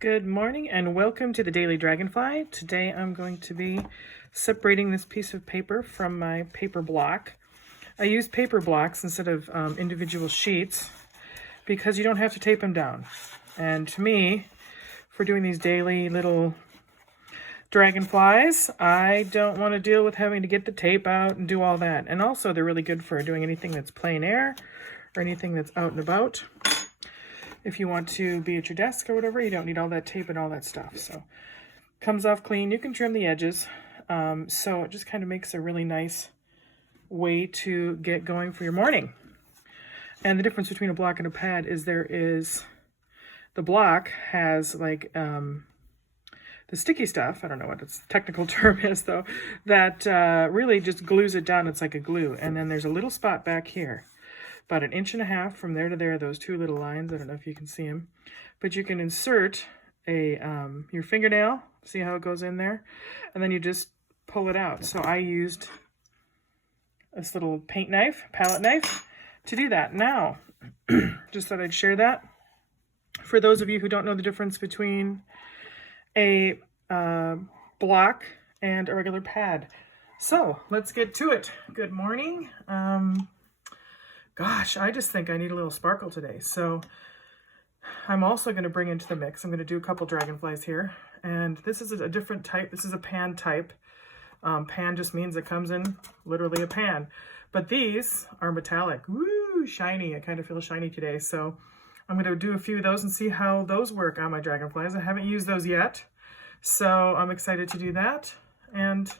Good morning and welcome to the Daily Dragonfly. Today I'm going to be separating this piece of paper from my paper block. I use paper blocks instead of individual sheets because you don't have to tape them down. And to me, for doing these daily little dragonflies, I don't want to deal with having to get the tape out and do all that. And also they're really good for doing anything that's plein air or anything that's out and about. If you want to be at your desk or whatever, you don't need all that tape and all that stuff. So comes off clean. You can trim the edges. So it just kind of makes a really nice way to get going for your morning. And the difference between a block and a pad is the block has like the sticky stuff, I don't know what its technical term is though, that really just glues it down. It's like a glue. And then there's a little spot back here, about 1.5 inches from there to there, those two little lines. I don't know if you can see them, but you can insert your fingernail, see how it goes in there, and then you just pull it out. So I used this little paint knife, palette knife, to do that. Now, just thought I'd share that. For those of you who don't know the difference between a block and a regular pad. So let's get to it. Good morning. Gosh, I just think I need a little sparkle today. So I'm also going to bring into the mix, I'm going to do a couple dragonflies here. And this is a different type. This is a pan type. Pan just means it comes in literally a pan. But these are metallic. Woo, shiny. I kind of feel shiny today. So I'm going to do a few of those and see how those work on my dragonflies. I haven't used those yet. So I'm excited to do that. And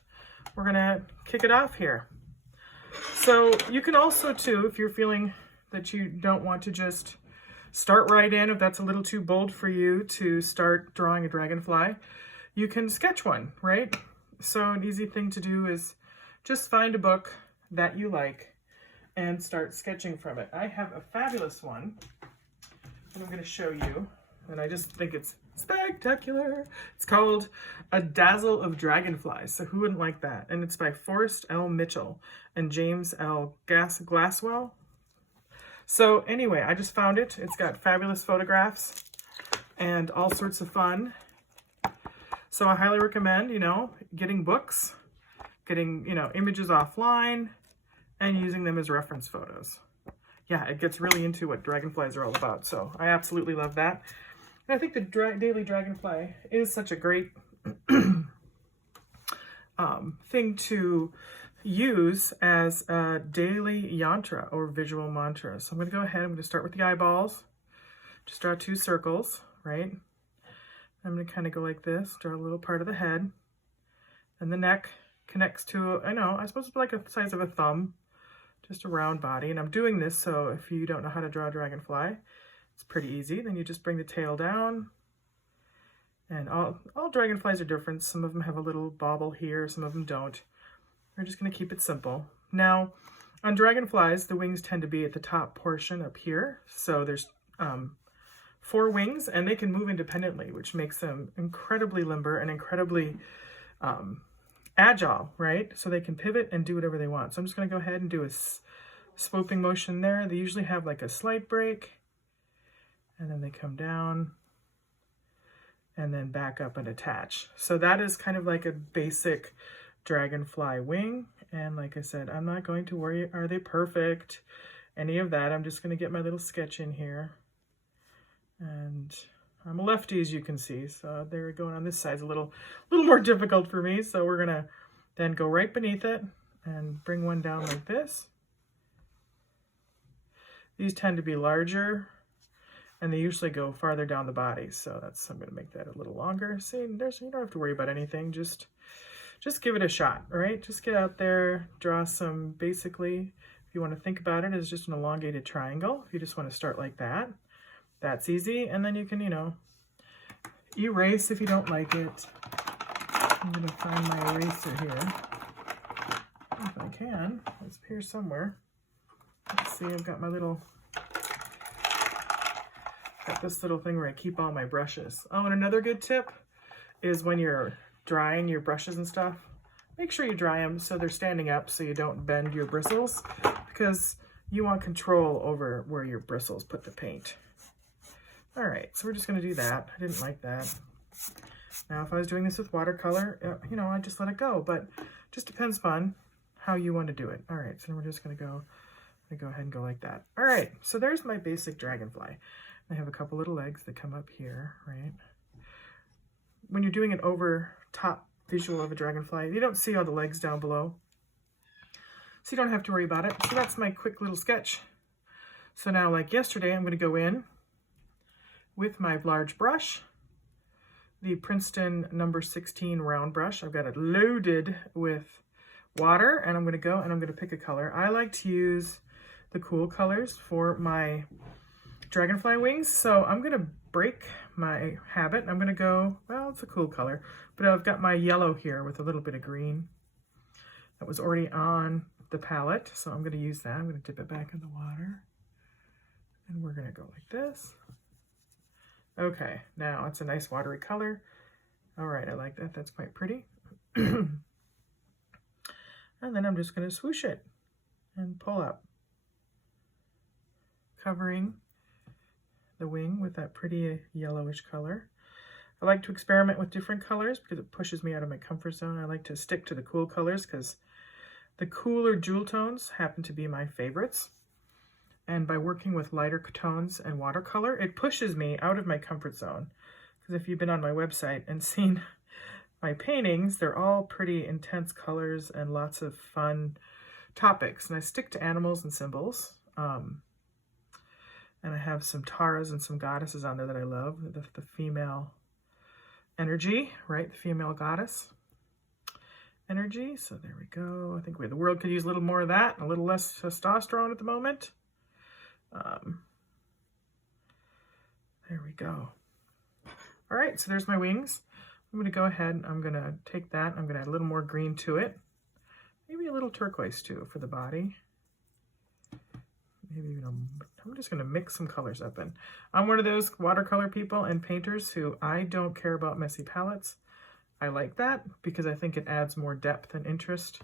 we're going to kick it off here. So you can also too, if you're feeling that you don't want to just start right in, if that's a little too bold for you to start drawing a dragonfly, you can sketch one, right? So an easy thing to do is just find a book that you like and start sketching from it. I have a fabulous one that I'm going to show you, and I just think it's spectacular. It's called A Dazzle of Dragonflies. So who wouldn't like that? And it's by Forrest L. Mitchell and James L. Glasswell. So anyway, I just found it. It's got fabulous photographs and all sorts of fun. So I highly recommend, getting books, getting, images offline and using them as reference photos. Yeah, it gets really into what dragonflies are all about. So I absolutely love that. And I think the Daily Dragonfly is such a great thing to use as a daily yantra or visual mantra. So I'm going to go ahead, I'm going to start with the eyeballs. Just draw 2 circles, right? I'm going to kind of go like this, draw a little part of the head. And the neck connects to, I suppose it's like the size of a thumb, just a round body. And I'm doing this so if you don't know how to draw a dragonfly, it's pretty easy. Then you just bring the tail down. And all dragonflies are different. Some of them have a little bobble here, some of them don't. We're just going to keep it simple. Now, on dragonflies, the wings tend to be at the top portion up here. So there's 4 wings, and they can move independently, which makes them incredibly limber and incredibly agile, right? So they can pivot and do whatever they want. So I'm just going to go ahead and do a swooping motion there. They usually have like a slight break. And then they come down and then back up and attach. So that is kind of like a basic dragonfly wing. And like I said, I'm not going to worry, are they perfect? Any of that. I'm just going to get my little sketch in here. And I'm a lefty, as you can see. So they're going on this side. It's a little more difficult for me. So we're going to then go right beneath it and bring one down like this. These tend to be larger. And they usually go farther down the body. So I'm going to make that a little longer. See, you don't have to worry about anything. Just give it a shot, all right? Just get out there, draw some, basically, if you want to think about it as just an elongated triangle. If you just want to start like that, that's easy. And then you can, erase if you don't like it. I'm going to find my eraser here. If I can, it's here somewhere. Let's see, I've got my little... Got this little thing where I keep all my brushes. Oh, and another good tip is when you're drying your brushes and stuff, make sure you dry them so they're standing up so you don't bend your bristles, because you want control over where your bristles put the paint. All right, so we're just going to do that. I didn't like that. Now, if I was doing this with watercolor, you know, I just let it go, but it just depends upon how you want to do it. All right, so we're just going to go ahead and go like that. All right, so there's my basic dragonfly. I have a couple little legs that come up here, right? When you're doing an over top visual of a dragonfly, you don't see all the legs down below, so you don't have to worry about it. So that's my quick little sketch. So now, like yesterday, I'm going to go in with my large brush, the Princeton number 16 round brush. I've got it loaded with water, and I'm going to go and I'm going to pick a color. I like to use the cool colors for my dragonfly wings, so I'm going to break my habit. I'm going to go, well, it's a cool color, but I've got my yellow here with a little bit of green that was already on the palette, so I'm going to use that. I'm going to dip it back in the water, and we're going to go like this. Okay, now it's a nice watery color. All right, I like that. That's quite pretty. And then I'm just going to swoosh it and pull up, covering the wing with that pretty yellowish color. I like to experiment with different colors because it pushes me out of my comfort zone. I like to stick to the cool colors because the cooler jewel tones happen to be my favorites. And by working with lighter tones and watercolor, it pushes me out of my comfort zone. Because if you've been on my website and seen my paintings, they're all pretty intense colors and lots of fun topics. And I stick to animals and symbols. And I have some Taras and some goddesses on there that I love. The female energy, right? The female goddess energy. So there we go. I think the world could use a little more of that, and a little less testosterone at the moment. There we go. All right, so there's my wings. I'm going to go ahead and I'm going to take that. I'm going to add a little more green to it. Maybe a little turquoise too for the body. Maybe even I'm just going to mix some colors up. And I'm one of those watercolor people and painters who I don't care about messy palettes. I like that because I think it adds more depth and interest.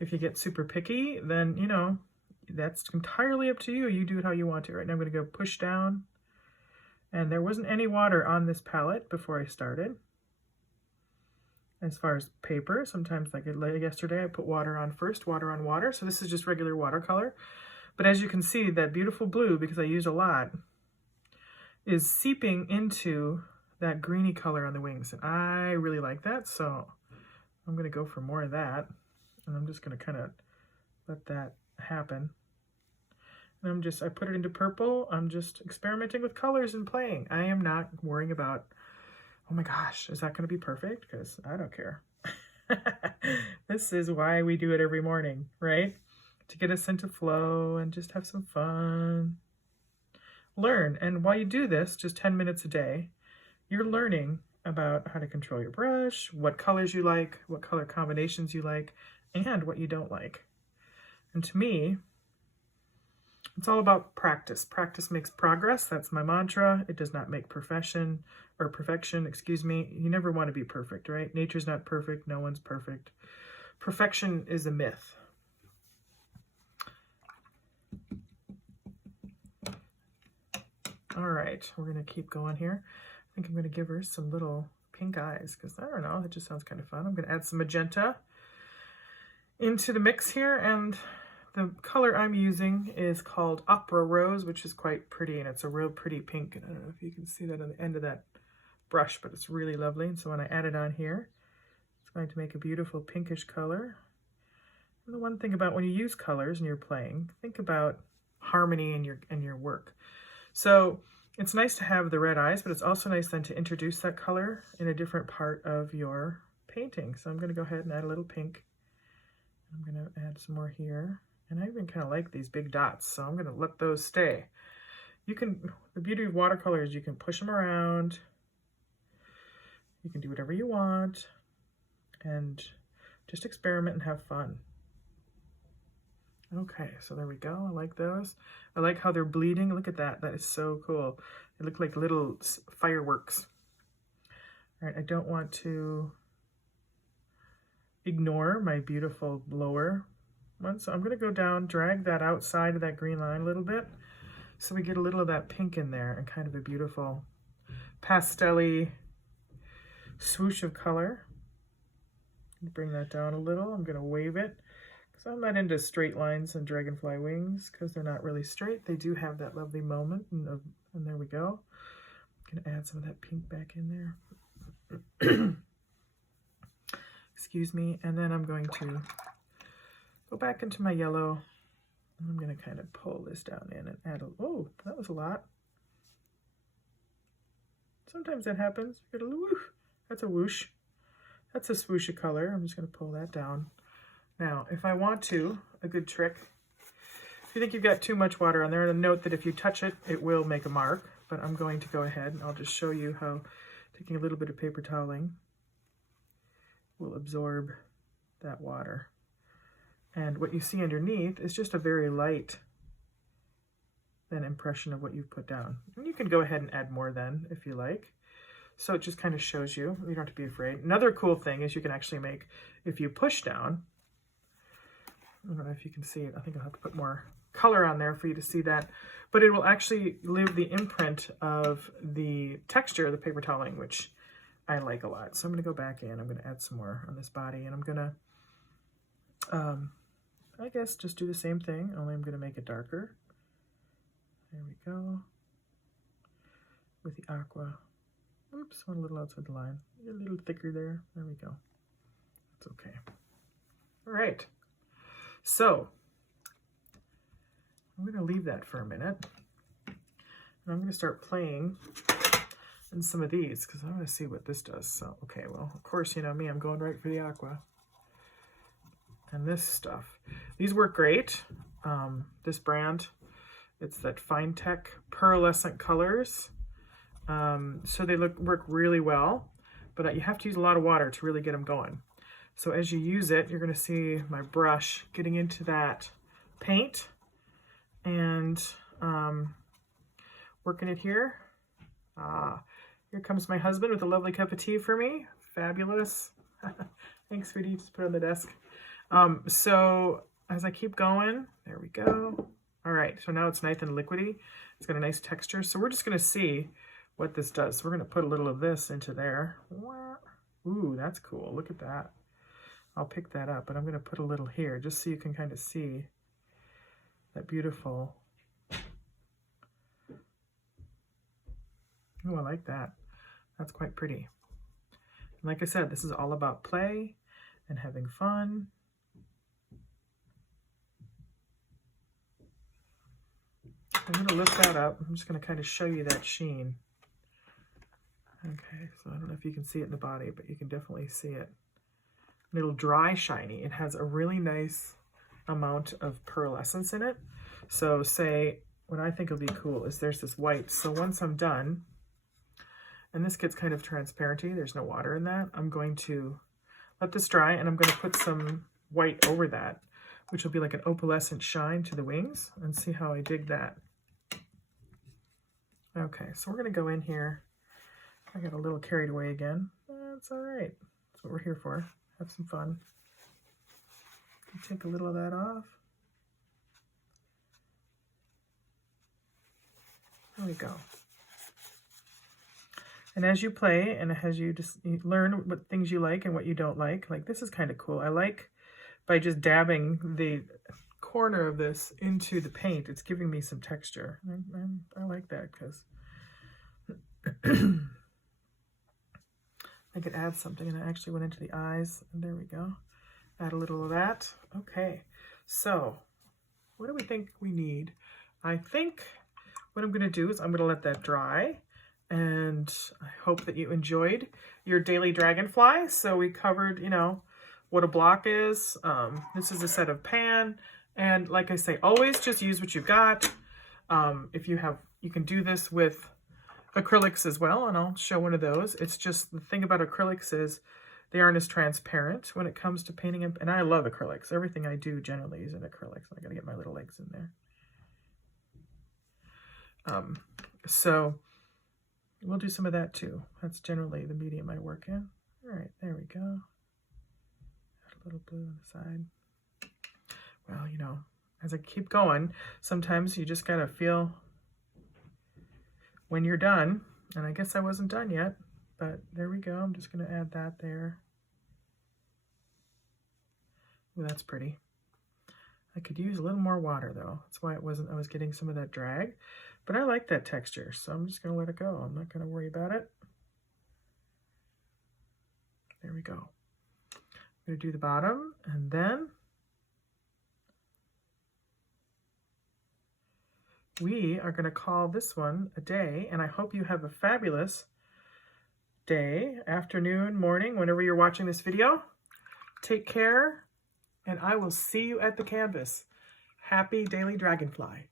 If you get super picky, then, you know, that's entirely up to you. You do it how you want to. Right now I'm going to go push down. And there wasn't any water on this palette before I started. As far as paper, sometimes like yesterday I put water on first, water on water. So this is just regular watercolor. But as you can see, that beautiful blue, because I used a lot, is seeping into that greeny color on the wings. And I really like that. So I'm going to go for more of that. And I'm just going to kind of let that happen. And I put it into purple. I'm just experimenting with colors and playing. I am not worrying about, oh my gosh, is that going to be perfect? Because I don't care. This is why we do it every morning, right? To get us into flow and just have some fun. Learn. And while you do this, just 10 minutes a day, you're learning about how to control your brush, what colors you like, what color combinations you like, and what you don't like. And to me, it's all about practice. Practice makes progress. That's my mantra. It does not make perfection. You never want to be perfect, right? Nature's not perfect. No one's perfect. Perfection is a myth. All right, we're going to keep going here. I think I'm going to give her some little pink eyes because, I don't know, that just sounds kind of fun. I'm going to add some magenta into the mix here, and the color I'm using is called Opera Rose, which is quite pretty, and it's a real pretty pink. And I don't know if you can see that on the end of that brush, but it's really lovely. And so when I add it on here, it's going to make a beautiful pinkish color. And the one thing about when you use colors and you're playing, think about harmony in your work. So it's nice to have the red eyes, but it's also nice then to introduce that color in a different part of your painting. So I'm going to go ahead and add a little pink. I'm going to add some more here. And I even kind of like these big dots, so I'm going to let those stay. The beauty of watercolor is you can push them around. You can do whatever you want and just experiment and have fun. Okay, so there we go. I like those. I like how they're bleeding. Look at that. That is so cool. They look like little fireworks. All right, I don't want to ignore my beautiful lower one. So I'm going to go down, drag that outside of that green line a little bit So we get a little of that pink in there and kind of a beautiful pastel-y swoosh of color. Bring that down a little. I'm going to wave it because I'm not into straight lines and dragonfly wings because they're not really straight. They do have that lovely moment, and there we go. I'm going to add some of that pink back in there. Excuse me. And then I'm going to go back into my yellow. And I'm going to kind of pull this down in and add a, oh, that was a lot. Sometimes that happens. You get a whoosh. That's a whoosh. That's a swoosh of color. I'm just going to pull that down. Now, if I want to, a good trick, if you think you've got too much water on there, and note that if you touch it, it will make a mark, but I'm going to go ahead and I'll just show you how taking a little bit of paper toweling will absorb that water. And what you see underneath is just a very light then impression of what you've put down. And you can go ahead and add more then if you like. So it just kind of shows you. You don't have to be afraid. Another cool thing is you can actually make, if you push down, I don't know if you can see it. I think I'll have to put more color on there for you to see that. But it will actually leave the imprint of the texture of the paper toweling, which I like a lot. So I'm going to go back in. I'm going to add some more on this body. And I'm going to, I guess, just do the same thing, only I'm going to make it darker. There we go. With the aqua. Oops, went a little outside the line. A little thicker there. There we go. That's okay. All right. So, I'm going to leave that for a minute. And I'm going to start playing in some of these because I want to see what this does. So, okay, well, of course, you know me, I'm going right for the aqua. And this stuff. These work great. This brand, it's that Fine Tech pearlescent colors. So they work really well, but you have to use a lot of water to really get them going. So as you use it, you're going to see my brush getting into that paint and working it here. Here comes my husband with a lovely cup of tea for me. Fabulous. Thanks, sweetie. Just put it on the desk. So as I keep going, there we go. All right, so now it's nice and liquidy. It's got a nice texture. So we're just going to see what this does. So we're going to put a little of this into there. Ooh, that's cool. Look at that. I'll pick that up, but I'm going to put a little here just so you can kind of see that beautiful. Oh, I like that. That's quite pretty. And like I said, this is all about play and having fun. I'm going to lift that up. I'm just going to kind of show you that sheen. Okay, so I don't know if you can see it in the body, but you can definitely see it. And it'll dry shiny. It has a really nice amount of pearlescence in it. So say, what I think will be cool is there's this white. So once I'm done, and this gets kind of transparenty, there's no water in that, I'm going to let this dry and I'm going to put some white over that, which will be like an opalescent shine to the wings, and see how I dig that. Okay, so we're going to go in here. I got a little carried away again. That's all right. That's what we're here for. Have some fun. Take a little of that off. There we go. And as you play and as you just learn what things you like and what you don't like this is kind of cool. I like by just dabbing the corner of this into the paint, it's giving me some texture. I like that because I could add something, and I actually went into the eyes, and there we go. Add a little of that. Okay, so what do we think we need? I think what I'm going to do is I'm going to let that dry, and I hope that you enjoyed your daily dragonfly. So we covered, you know, what a block is. This is a set of pan, and like I say, always just use what you've got. If you have, you can do this with acrylics as well, and I'll show one of those. It's just the thing about acrylics is they aren't as transparent when it comes to painting them. And I love acrylics. Everything I do generally is in acrylics. I gotta get my little legs in there. So we'll do some of that too. That's generally the medium I work in. All right, there we go. Add a little blue on the side. Well, you know, as I keep going, sometimes you just gotta feel when you're done, and I guess I wasn't done yet, but there we go. I'm just going to add that there. Ooh, that's pretty. I could use a little more water though. That's why I was getting some of that drag, but I like that texture, so I'm just going to let it go. I'm not going to worry about it. There we go. I'm going to do the bottom, and then we are going to call this one a day, and I hope you have a fabulous day, afternoon, morning, whenever you're watching this video. Take care, and I will see you at the canvas. Happy Daily Dragonfly.